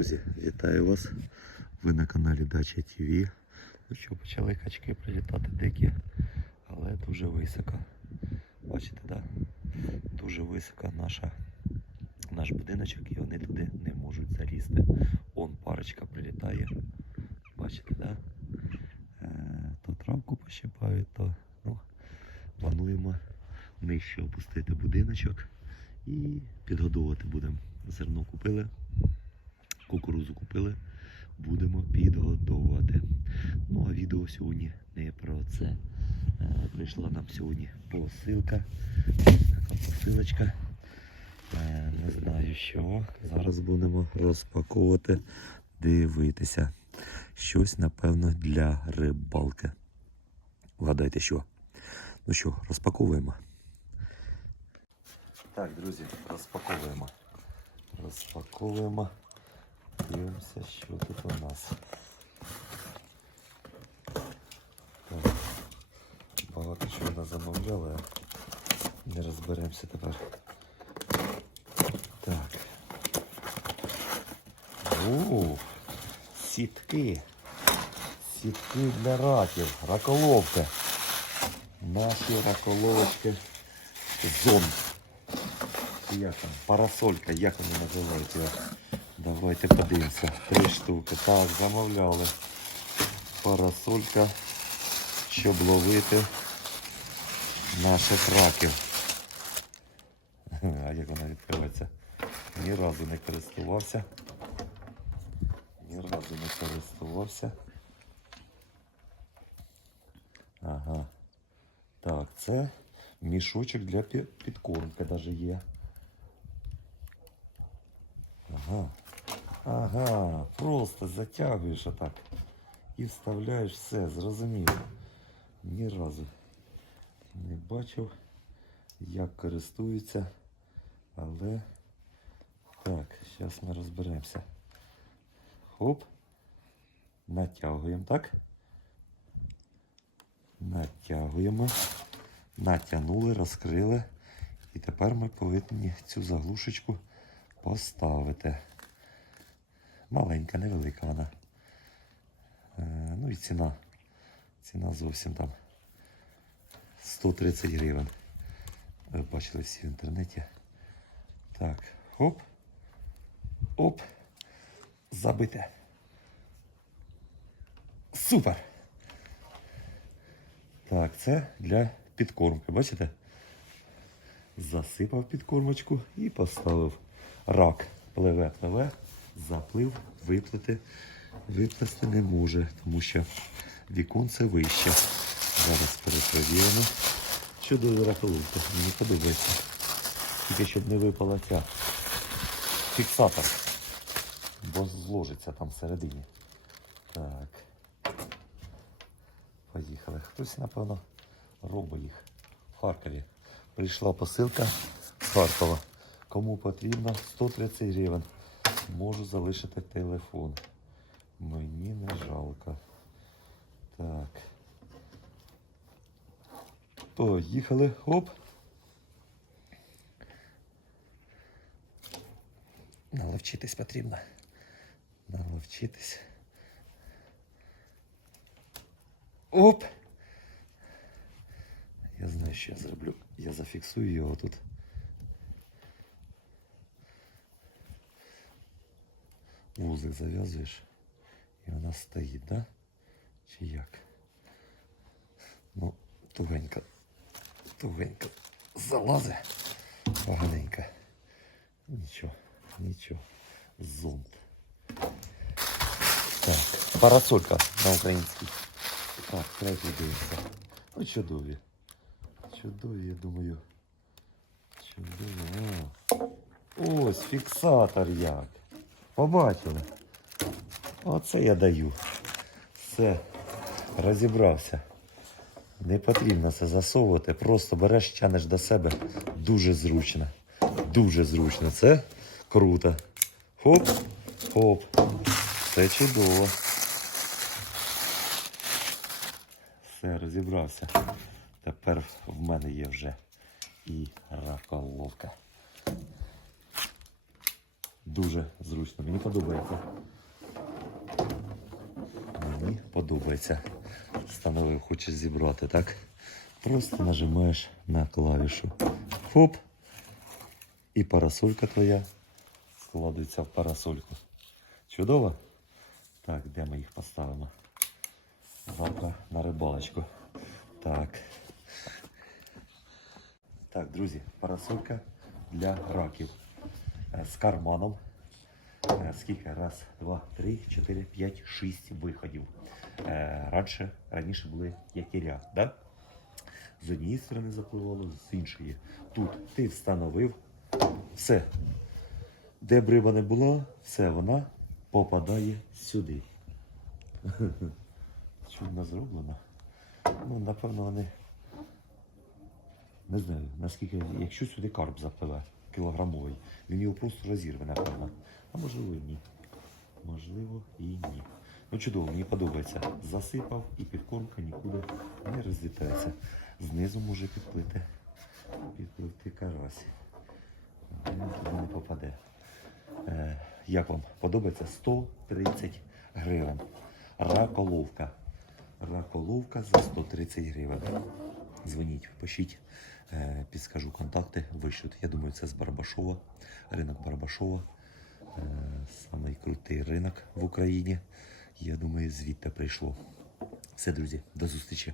Друзі, вітаю вас. Ви на каналі Дача ТВ. Ну що, почали качки прилітати дикі, але дуже високо. Бачите, да? Дуже високо наша, наш будиночок і вони туди не можуть залізти. Он парочка прилітає. Бачите, да? Е, то травку пощипають, то ну, плануємо нижче опустити будиночок і підгодовувати будемо. Зерно купили, кукурузу купили, будемо підгодовувати. Ну а відео сьогодні не про це. Е, Прийшла нам сьогодні посилка. Така посилочка. Е, Не знаю що. Зараз будемо розпаковувати, дивитися. Щось, напевно, для рибалки. Вгадайте що. Ну що, розпаковуємо. Так, друзі, розпаковуємо. Розпаковуємо. Дивимося, що тут у нас. Так. Багато чого нас замовляли. а Не розберемося тепер. Так. О, сітки. Сітки для раків. Раколовка. Наші раколовочки. Зон. Як там? Парасолька, як вони називають його? Давайте подивимося. Три штуки. Так, замовляли. Парасолька, щоб ловити наших раків. А як вона відкривається? Ні разу не користувався. Ні разу не користувався. Ага. Так, це мішочок для пі- підкормки навіть є. Ага. Ага, просто затягуєш отак. І вставляєш все, зрозуміло. Ні разу не бачив, як користуються. Але так, зараз ми розберемося. Хоп. Натягуємо, так? Натягуємо. Натягнули, розкрили. І тепер ми повинні цю заглушечку поставити. Маленька, невелика вона. Е, ну і ціна. Ціна зовсім там 130 гривень. Ви бачили всі в інтернеті. Так, хоп. Оп. Забите. Супер! Так, це для підкормки, бачите? Засипав підкормочку і поставив. Рак пливе, пливе, заплив, виплити. Виплести не може, тому що віконце вище. Зараз перепровіримо. Чудовий раколовка, мені подобається. Тільки щоб не випала ця фіксатор, бо зложиться там всередині. Так. Поїхали. Хтось, напевно, робить їх в Харкові. Прийшла посилка з Харкова. Кому потрібно 130 гривень. Можу залишити телефон. Мені не жалко. Так. Поїхали. Оп. Наловчитись потрібно. Наловчитись. Оп! Я знаю, що я зроблю. Я зафіксую його тут. Вузик зав'язуєш і вона стоїть, да? Чи як? Ну, тугенько. Тугенько залазить. Поганенько. Нічого, нічого. Зонт. Так, парасолька на українській. Так, третій дивимося. Ну, чудові. Чудові, я думаю. Чудові. Ось фіксатор як. Побачили. Оце я даю. Все, розібрався. Не потрібно це засовувати. Просто береш, тянеш до себе. Дуже зручно. Дуже зручно. Це круто. Хоп, хоп. Це чудово. Все, розібрався. Тепер в мене є вже і раколовка. Дуже зручно. Мені подобається. Мені подобається. Встановив, хочеш зібрати, так? Просто нажимаєш на клавішу. Хоп! І парасолька твоя складується в парасольку. Чудово? Так, де ми їх поставимо? Завтра на рибалочку. Так. Так, друзі, парасолька для раків. Е, З карманом. Е, Скільки? Раз, два, три, чотири, п'ять, шість виходів. Е, Раніше, раніше були якіря, да? З однієї сторони запливало, з іншої. Тут ти встановив все. Де б риба не була, все вона попадає сюди. Чудно зроблено. Ну, напевно, вони. Не знаю, наскільки, якщо сюди карп запливе, кілограмовий, він його просто розірве, напевно. А можливо і ні. Можливо і ні. Ну чудово, мені подобається. Засипав і підкормка нікуди не розлітається. Знизу може підплити. Підпливти карась. Він туди не попаде. Е, як вам подобається? 130 гривень. Раколовка. Раколовка за 130 гривень. Дзвоніть, пишіть, підскажу контакти, вишлють. Я думаю, це з Барабашова, ринок Барабашова. Е, самий крутий ринок в Україні. Я думаю, звідти прийшло. Все, друзі, до зустрічі.